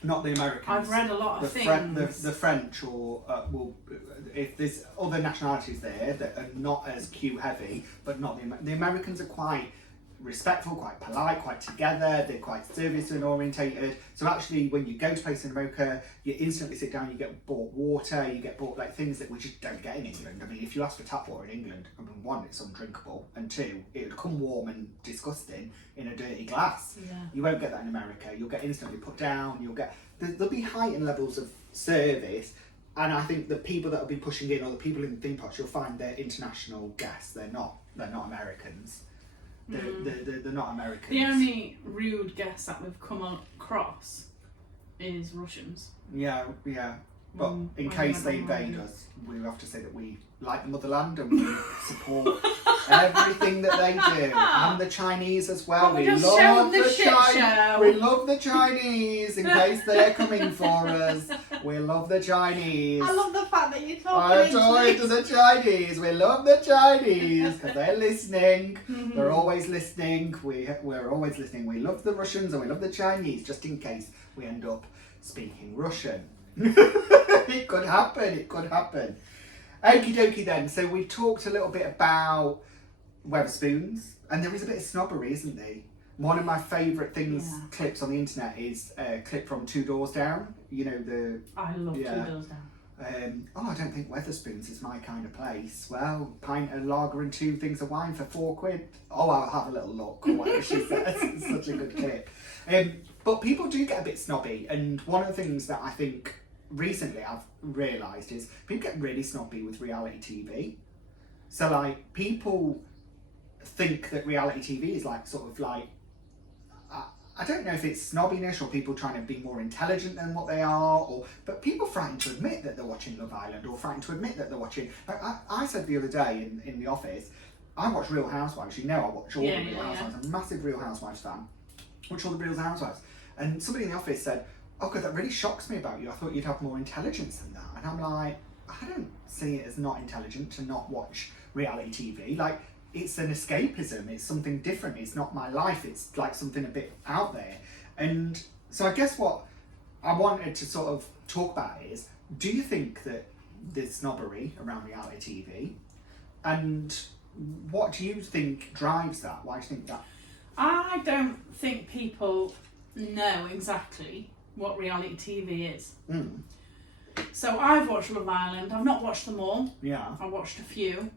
Not the Americans. I've read a lot of the things. The French or will, if there's other nationalities there that are not as Q heavy, but not the Americans are quite respectful, quite polite, quite together. They're quite service and orientated. So actually, when you go to places in America, you instantly sit down. You get bought water. You get bought like things that we just don't get in England. I mean, if you ask for tap water in England, I mean, one, it's undrinkable, and two, it would come warm and disgusting in a dirty glass. Yeah. You won't get that in America. You'll get instantly put down. There'll be heightened levels of service. And I think the people that will be pushing in, or the people in the theme parks, you'll find they're international guests. They're not Americans. They're not Americans. The only rude guests that we've come across is Russians. Yeah. But in case they invade us, we have to say that we like the motherland and we support everything that they do, and the Chinese as well. We just showed the shit show. We love the Chinese in case they're coming for us. We love the Chinese. I love the fact that you're I'm talking talking to the Chinese. We love the Chinese because they're listening. They're always listening. We're always listening. We love the Russians and we love the Chinese, just in case we end up speaking Russian. It could happen. Okie dokie then. So we've talked a little bit about Wetherspoons, and there is a bit of snobbery, isn't there? One of my favourite things, clips on the internet, is a clip from Two Doors Down. You know I love Two Doors Down. I don't think Wetherspoons is my kind of place. Well, pint of lager and 2 things of wine for £4. Oh, I'll have a little look, or whatever she says. It's such a good clip. But people do get a bit snobby, and one of the things that I think recently I've realised is people get really snobby with reality TV. So like, people think that reality TV is like sort of like, I don't know if it's snobbiness or people trying to be more intelligent than what they are, but people frightened to admit that they're watching Love Island, or frightened to admit that they're watching, like I said the other day in the office, I watch Real Housewives. You know I watch all the Real Housewives. I'm a massive Real Housewives fan. Watch all the Real Housewives. And somebody in the office said, oh God, that really shocks me about you. I thought you'd have more intelligence than that. And I'm like, I don't see it as not intelligent to not watch reality TV. Like, it's an escapism. It's something different. It's not my life. It's like something a bit out there. And so I guess what I wanted to sort of talk about is, do you think that there's snobbery around reality TV? And what do you think drives that? Why do you think that? I don't think people know exactly what reality TV is. So I've watched Love Island. I've not watched them all. Yeah. I watched a few.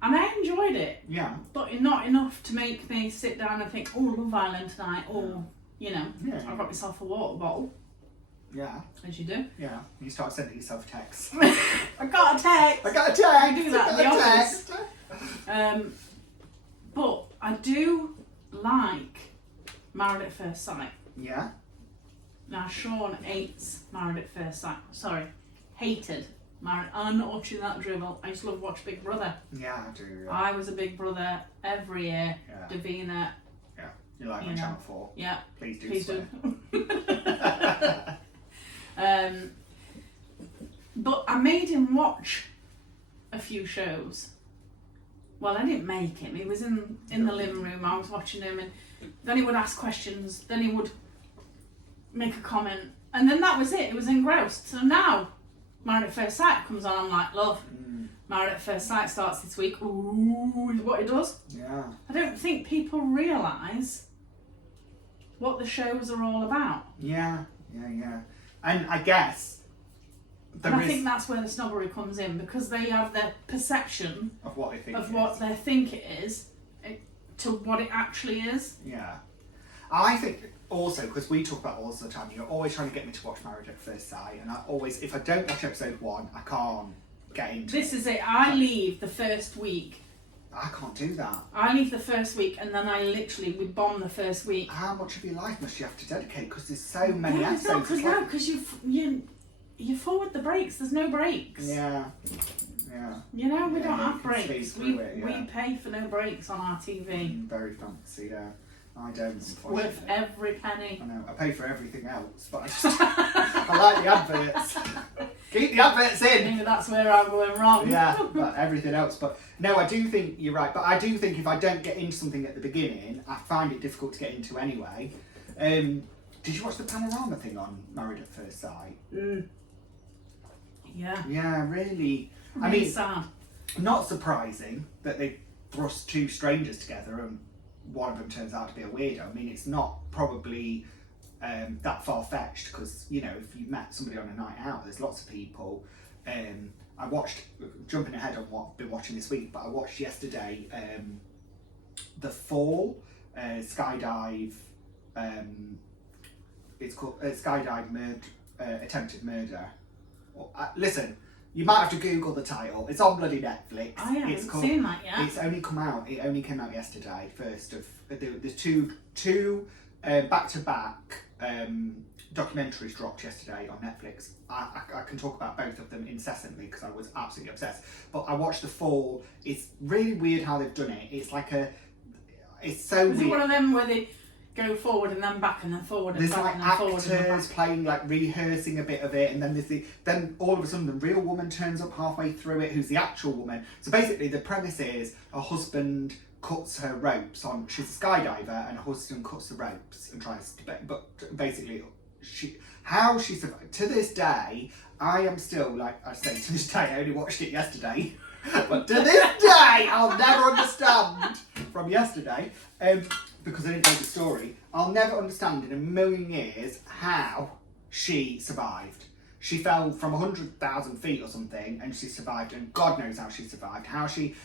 And I enjoyed it. Yeah. But not enough to make me sit down and think, oh, Love Island tonight. Or, I've got myself a water bottle. Yeah. As you do. Yeah. You start sending yourself texts. I got a text. I got a text. I do that in the office. But I do like Married at First Sight. Yeah. Now, Sean hates Married at First Sight. Sorry, hated Married. I'm not watching that drivel. I used to love watch Big Brother. Yeah, I do. Yeah. I was a Big Brother every year. Yeah. Davina. Yeah. You're like on Channel 4. Yeah. Please do. Please do. But I made him watch a few shows. Well, I didn't make him. He was in the living room. I was watching him, and then he would ask questions. Then he would make a comment, and then that was it. It was engrossed. So now, Married at First Sight comes on. I'm like, love. Married at First Sight starts this week. Ooh, is what it does. Yeah. I don't think people realise what the shows are all about. Yeah. And I guess I think that's where the snobbery comes in, because they have their perception of what they think they think it is to what it actually is. Yeah. I think also, because we talk about all the time, you're always trying to get me to watch Married at First Sight, and I always, if I don't watch episode 1, I can't get into This is it. I leave the first week. I can't do that. I leave the first week, and then we bomb the first week. How much of your life must you have to dedicate? Because there's so many episodes. Because you forward the breaks. There's no breaks. Yeah. We don't have breaks. We we pay for no breaks on our TV. Very fancy, yeah. I don't, Worth every penny. I know. I pay for everything else, but I like the adverts. Keep the adverts in. Maybe that's where I'm going wrong. Yeah, but everything else. But no, I do think you're right. But I do think if I don't get into something at the beginning, I find it difficult to get into anyway. Did you watch the panorama thing on Married at First Sight? Yeah. Yeah, really. I Really mean, sad. not surprising that they thrust two strangers together and one of them turns out to be a weirdo. I mean, it's not probably that far-fetched because, you know, if you met somebody on a night out, there's lots of people. I watched, jumping ahead on what I've been watching this week, but I watched yesterday The Fall, skydive, it's called Skydive Attempted Murder. Listen, you might have to Google the title. It's on bloody Netflix. I haven't seen that yet. It's only come out. It only came out yesterday. First of there's two back-to-back documentaries dropped yesterday on Netflix. I can talk about both of them incessantly because I was absolutely obsessed. But I watched The Fall. It's really weird how they've done it. It's like it's so Was weird. it one of them where they go forward and then back and then forward and There's back like and then forward and then actors back? playing, like rehearsing a bit of it, and then then all of a sudden the real woman turns up halfway through it, who's the actual woman. So basically, the premise is a husband cuts her ropes on. She's a skydiver, and her husband cuts the ropes and tries to. But basically, how she survived. To this day, I am still, like I say, to this day, I only watched it yesterday, but to this day, I'll never understand from yesterday. Because I didn't know the story, I'll never understand in a million years how she survived. She fell from 100,000 feet or something, and she survived, and God knows how she survived.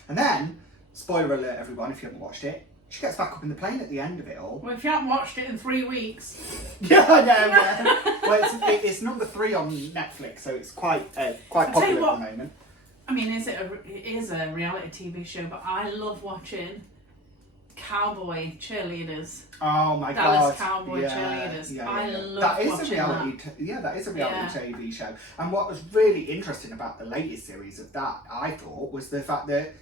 And then, spoiler alert everyone if you haven't watched it, she gets back up in the plane at the end of it all. Well, if you haven't watched it in 3 weeks. Yeah, I know. Yeah. Well, it's number 3 on Netflix, so it's quite popular at the moment. I mean, it is a reality TV show, but I love watching cowboy cheerleaders. Oh my Dallas God! Cowboy cheerleaders. Yeah. I love that is watching a reality. That is a reality TV show. And what was really interesting about the latest series of that, I thought, was the fact that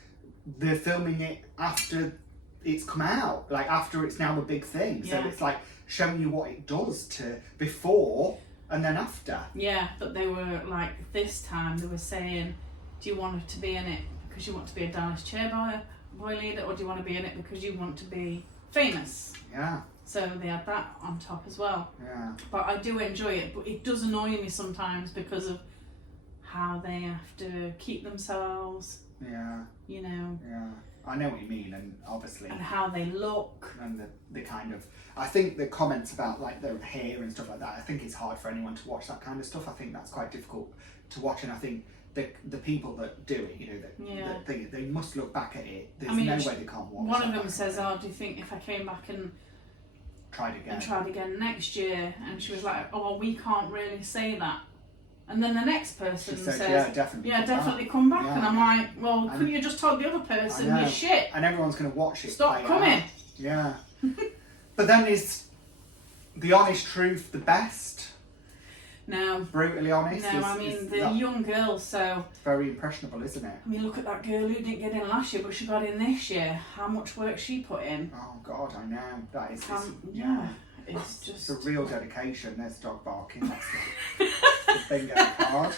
they're filming it after it's come out, like after it's now a big thing. So it's like showing you what it does to before and then after. Yeah, but they were like this time they were saying, do you want to be in it because you want to be a Dallas cheerboy leader, or do you want to be in it because you want to be famous? Yeah. So they had that on top as well. Yeah. But I do enjoy it, but it does annoy me sometimes because of how they have to keep themselves. Yeah. You know. Yeah. I know what you mean, and obviously. And how they look. And the kind of, I think the comments about like their hair and stuff like that, I think it's hard for anyone to watch that kind of stuff. I think that's quite difficult to watch, and I think the people that do it, you know, that they must look back at it. There's no way they can't watch. One of them says, "Oh, do you think if I came back and tried again next year?" And she was like, "Oh, we can't really say that." And then the next person says, "Yeah, definitely come back." Yeah. And I'm like, "Well, couldn't you just told the other person you're shit?" And everyone's going to watch it. Stop coming. Yeah. But then is the honest truth the best? No. Brutally honest? No, I mean, the young girl, so... Very impressionable, isn't it? I mean, look at that girl who didn't get in last year, but she got in this year. How much work she put in. Oh, God, I know. That is... It's just... It's a real dedication. There's dog barking. That's the bingo card.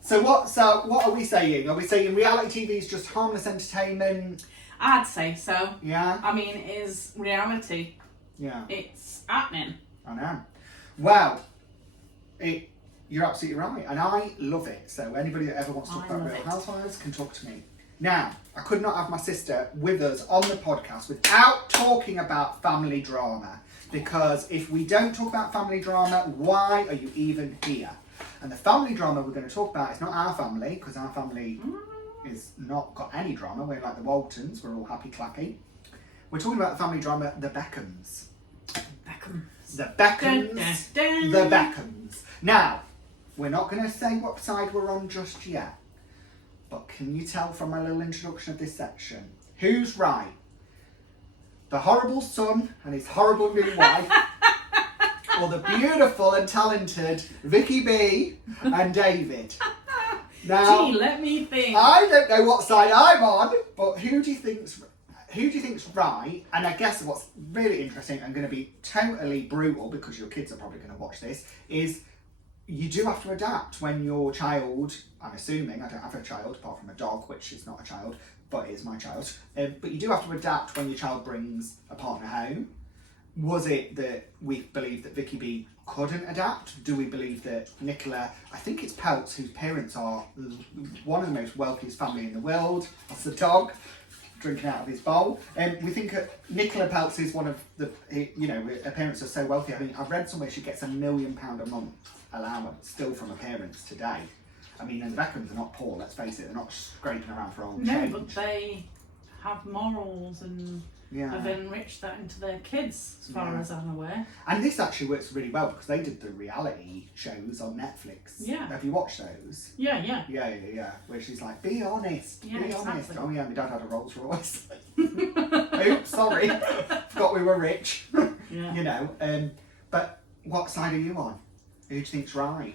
So what are we saying? Are we saying reality TV is just harmless entertainment? I'd say so. Yeah? I mean, it is reality. Yeah. It's happening. I know. Well, you're absolutely right, and I love it. So anybody that ever wants to talk about Real Housewives can talk to me. Now, I could not have my sister with us on the podcast without talking about family drama, because if we don't talk about family drama, why are you even here? And the family drama we're going to talk about is not our family, because our family is not got any drama. We're like the Waltons, we're all happy clacky. We're talking about the family drama, the Beckhams. The Beckhams. The Beckhams. Now, we're not going to say what side we're on just yet, but can you tell from my little introduction of this section who's right? The horrible son and his horrible new wife, or the beautiful and talented Vicky B and David? Now, Gee, let me think. I don't know what side I'm on, but who do you think's right? And I guess what's really interesting and going to be totally brutal, because your kids are probably going to watch this, is you do have to adapt when your child, I'm assuming, I don't have a child apart from a dog, which is not a child, but it is my child, but you do have to adapt when your child brings a partner home. Was it that we believe that Vicky B couldn't adapt? Do we believe that Nicola, I think it's Peltz, whose parents are one of the most wealthiest family in the world, that's the dog, drinking out of his bowl. We think Nicola Peltz is one of the, her parents are so wealthy. I mean, I've read somewhere she gets £1 million a month allowance still from her parents today. I mean, and the Beckhams are not poor, let's face it, they're not scraping around for old change. No, but they have morals and have enriched that into their kids, as far as I'm aware. And this actually works really well because they did the reality shows on Netflix. Yeah. Have you watched those? Yeah. Yeah. Where she's like, be honest, be honest. Exactly. Oh yeah, my dad had a Rolls Royce. Oops, sorry. Forgot we were rich. Yeah. But what side are you on? Who do you think's right?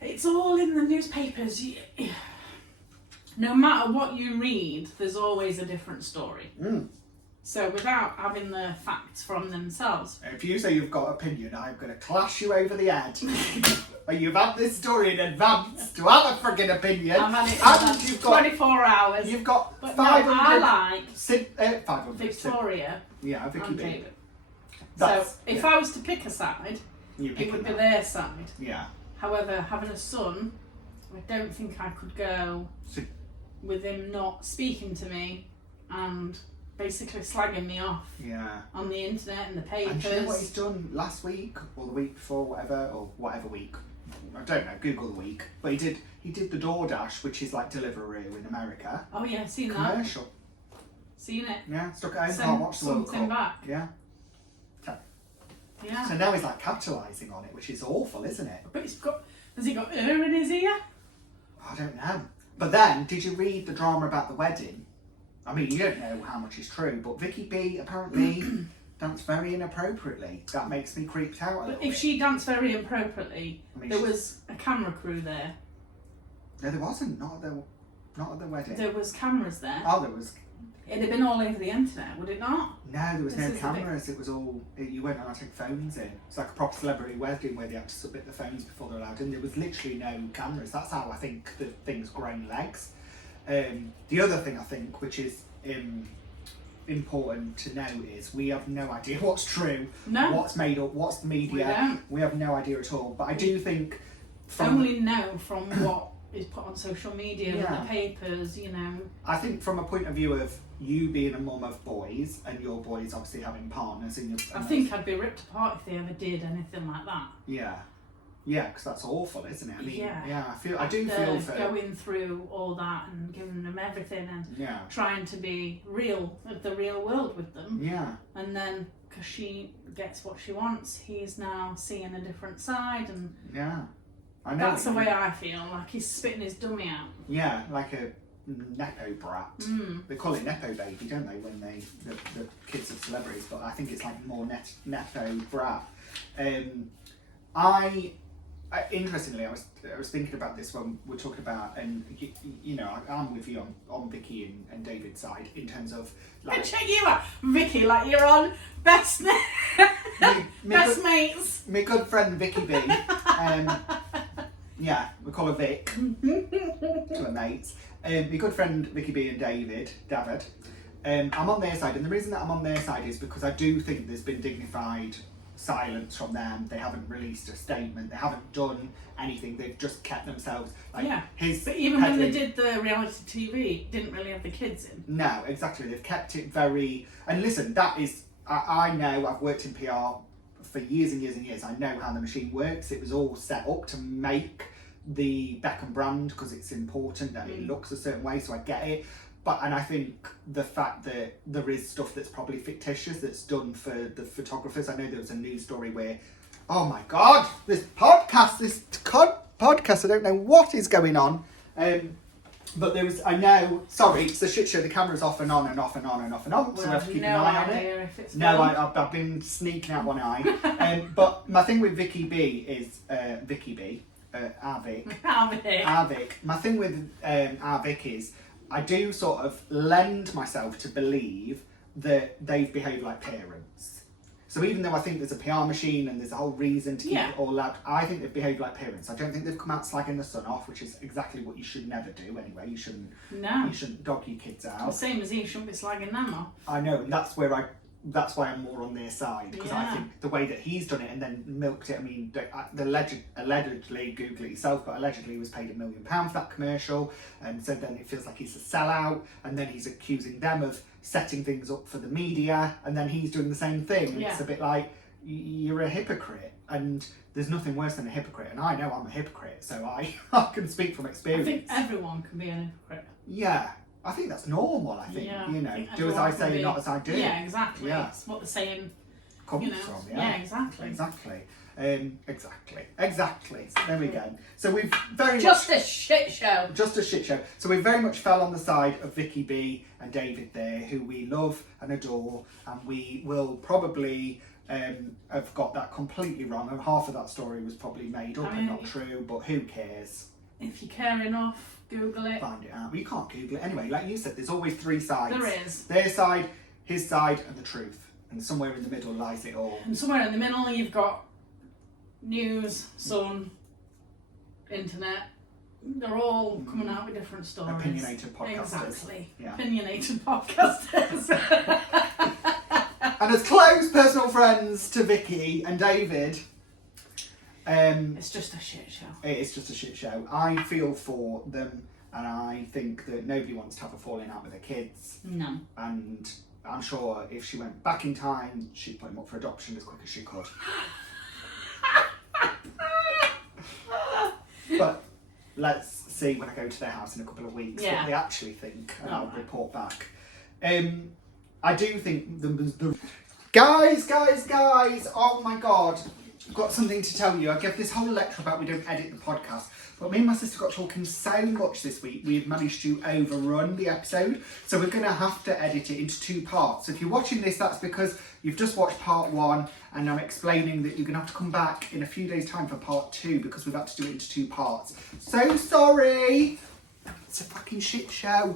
It's all in the newspapers. No matter what you read, there's always a different story. So without having the facts from themselves. If you say you've got opinion, I'm going to clash you over the head. Or you've had this story in advance to have a frigging opinion. I've had it and you've got 24 hours. You've got but 500. No, I like 500. Victoria Vicky and B. David. So if I was to pick a side, it would be their side. Yeah. However, having a son, I don't think I could go with him not speaking to me and basically slagging me off on the internet and the papers. And do you know what he's done last week or the week before, whatever week? I don't know, Google the week. But he did the DoorDash, which is like Deliveroo in America. Oh yeah, seen commercial. that. Seen it. Yeah, stuck at home, can't watch the World Cup. Something back. Yeah. Yeah. So now he's like capitalising on it, which is awful, isn't it? But has he got her in his ear? I don't know. But then, did you read the drama about the wedding? I mean, you don't know how much is true, but Vicky B apparently danced very inappropriately. That makes me creeped out a little bit. If she danced very inappropriately, there was a camera crew there. No, there wasn't. Not at the wedding. There was cameras there. Oh, there was. It'd have been all over the internet, would it not? No, there was no cameras. It was all, you weren't allowed to take phones in. It's like a proper celebrity wedding where they had to submit the phones before they're allowed in. There was literally no cameras. That's how I think the thing's grown legs. The other thing I think, which is important to know, is we have no idea what's true, what's made up, what's the media. We have no idea at all. But I do think only know from what is put on social media and the papers, I think from a point of view of you being a mum of boys and your boys obviously having partners I think I'd be ripped apart if they ever did anything like that. Yeah, because that's awful, isn't it? I mean, I do feel for going through all that and giving them everything and trying to be real of the real world with them. Yeah. And then because she gets what she wants, he's now seeing a different side and I know that's the way I feel. Like he's spitting his dummy out. Yeah, like a nepo brat. They call it nepo baby, don't they? When the kids of celebrities, but I think it's like more nepo brat. Interestingly, I was thinking about this when we're talking about, and I'm with you on Vicky and David's side in terms of like. Check you out, Vicky. Like you're on best best mates. My good friend Vicky B. We call her Vic to her mates. My good friend Vicky B and David. I'm on their side, and the reason that I'm on their side is because I do think there's been dignified silence from them. They haven't released a statement. They haven't done anything. They've just kept themselves. But even when they did the reality TV, didn't really have the kids in. No, exactly. They've kept it very. And listen, that is. I know. I've worked in PR for years and years and years. I know how the machine works. It was all set up to make the Beckham brand because it's important that it looks a certain way. So I get it. And I think the fact that there is stuff that's probably fictitious that's done for the photographers. I know there was a news story where, oh my God, this podcast, I don't know what is going on. But there was, sorry, it's a shit show. The camera's off and on and off and on and off and on. So we have to keep an eye on it. No, I've been sneaking out one eye. But my thing with Vicky B is, Vicky B, our Vic. My thing with our Vic is, I do sort of lend myself to believe that they've behaved like parents. So even though I think there's a PR machine and there's a whole reason to keep it all loud, I think they've behaved like parents. I don't think they've come out slagging the sun off, which is exactly what you should never do anyway. You shouldn't dog your kids out. The same as he shouldn't be slagging them off. I know, and that's where I that's why I'm more on their side, because I think the way that he's done it and then milked it. I mean, allegedly, Google it yourself, but allegedly he was paid £1 million for that commercial, and so then it feels like he's a sellout, and then he's accusing them of setting things up for the media, and then he's doing the same thing. And it's a bit like, you're a hypocrite, and there's nothing worse than a hypocrite, and I know I'm a hypocrite, so I can speak from experience. I think everyone can be an hypocrite. Yeah. I think that's normal. I think, you know, do as I say, not as I do. Yeah, exactly. Yeah. It's what the saying comes from. Yeah, exactly. Exactly. Exactly. There we go. So we've very just a shit show. Just a shit show. So we very much fell on the side of Vicky B and David there, who we love and adore, and we will probably have got that completely wrong. And half of that story was probably made up and not true, but who cares? If you care enough, Google it. Find it out. Well, you can't Google it anyway. Like you said, there's always three sides. There is. Their side, his side, and the truth. And somewhere in the middle lies it all. And somewhere in the middle, you've got news, sun, internet. They're all coming out with different stories. Opinionated podcasters. Exactly. Yeah. Opinionated podcasters. And as close personal friends to Vicky and David, it's just a shit show. It's just a shit show. I feel for them, and I think that nobody wants to have a falling out with their kids. No. And I'm sure if she went back in time, she'd put him up for adoption as quick as she could. But let's see when I go to their house in a couple of weeks what they actually think, and I'll report back. I do think the guys, oh my god, I've got something to tell you. I gave this whole lecture about we don't edit the podcast, but me and my sister got talking so much this week, we've managed to overrun the episode, so we're going to have to edit it into 2 parts. So if you're watching this, that's because you've just watched part 1, and I'm explaining that you're going to have to come back in a few days' time for part 2, because we've had to do it into 2 parts. So sorry! It's a fucking shit show.